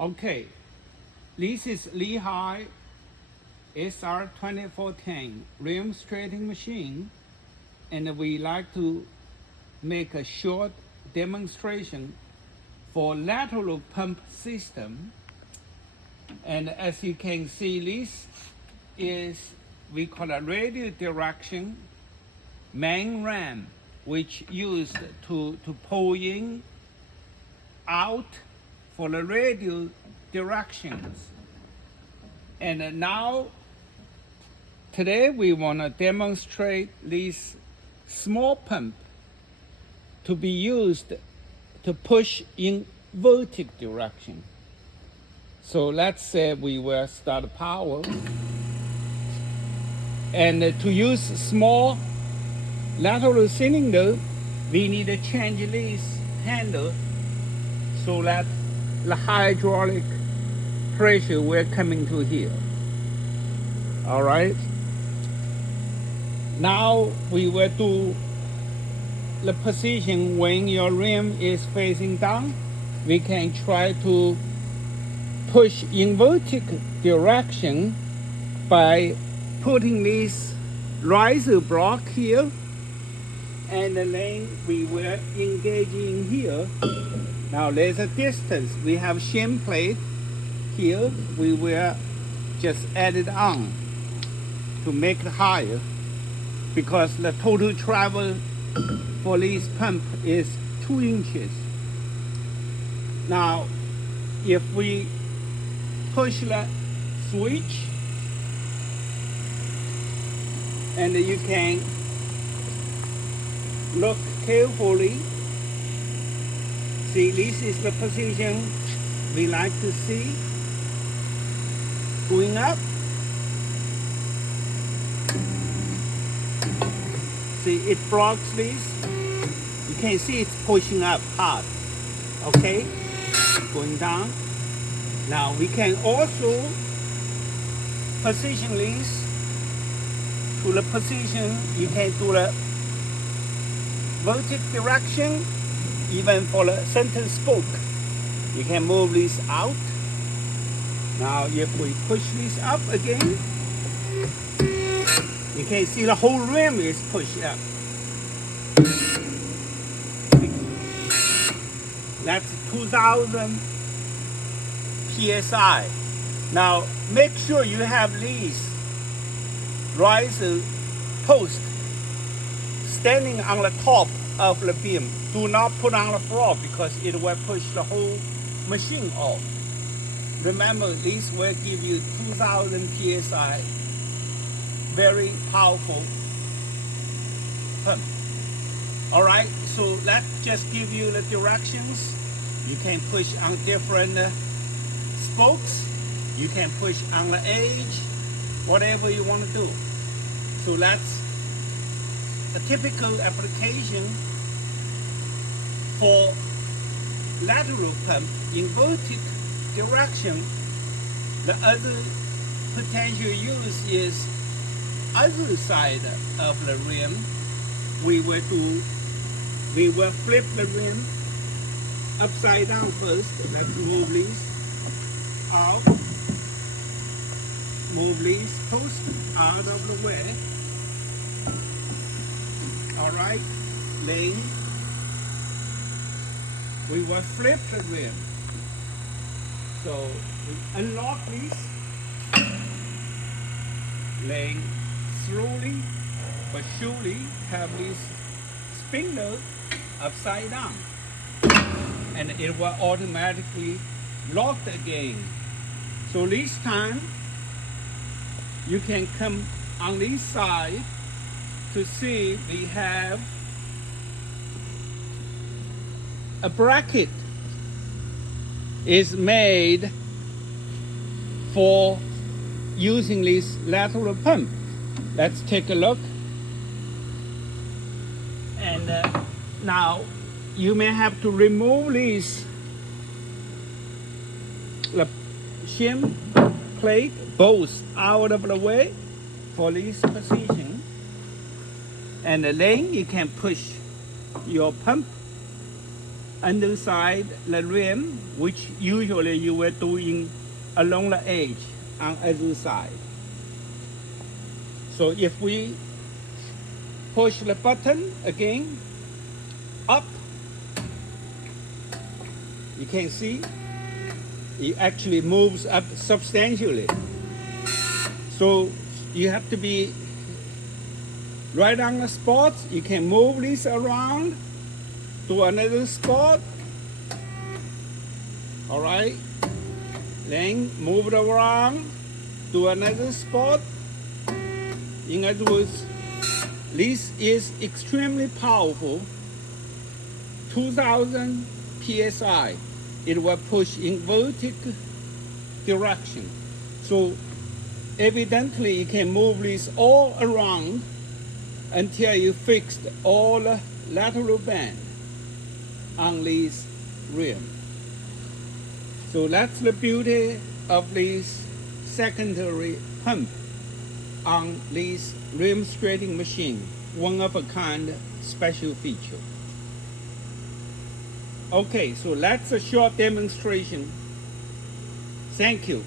Okay, this is Lehigh SR 2410 rim straightening machine, and we like to make a short demonstration for lateral pump system. And as you can see, this is we call a radial direction main ram, which used to pull in out for the radial directions. And now today we want to demonstrate this small pump to be used to push in vertical direction. So let's say we will start power, and to use small lateral cylinder, we need to change this handle so that the hydraulic pressure will come into here. All right. Now we will do the position when your rim is facing down. We can try to push in vertical direction by putting this riser block here, and then we will engage in here. Now there's a distance. We have shim plate here. We will just add it on to make it higher, because the total travel for this pump is 2 inches. Now if we push the switch, and you can look carefully. See, this is the position we like to see. Going up. See, it blocks this. You can see it's pushing up hard. Okay? Going down. Now we can also position this to the position. You can do the vertical direction, even for the center spoke. You can move this out. Now if we push this up again, you can see the whole rim is pushed up. That's 2000 PSI. Now make sure you have these riser posts standing on the top of the beam. Do not put on the floor, because it will push the whole machine off. Remember, this will give you 2000 PSI. Very powerful pump. All right, so that just give you the directions. You can push on different spokes. You can push on the edge, whatever you want to do. So that's a typical application for lateral pump in vertical direction. The other potential use is other side of the rim. We will flip the rim upside down first. Let's move these out. Move these posts out of the way. All right, then we will flip the rim. So we unlock these, then slowly but surely have this spindle upside down, and it will automatically lock again. So this time you can come on this side to see we have a bracket is made for using this lateral pump. Let's take a look. And now you may have to remove this shim plate both out of the way for this position, and then you can push your pump underside the rim, which usually you were doing along the edge on other side. So if we push the button again, up, you can see it actually moves up substantially. So you have to be right on the spot. You can move this around to another spot. All right. Then move it around to another spot. In other words, this is extremely powerful. 2000 psi. It will push in vertical direction. So evidently you can move this all around until you fixed all the lateral band on this rim. So that's the beauty of this secondary pump on this rim straightening machine. One of a kind special feature. Okay, so that's a short demonstration. Thank you.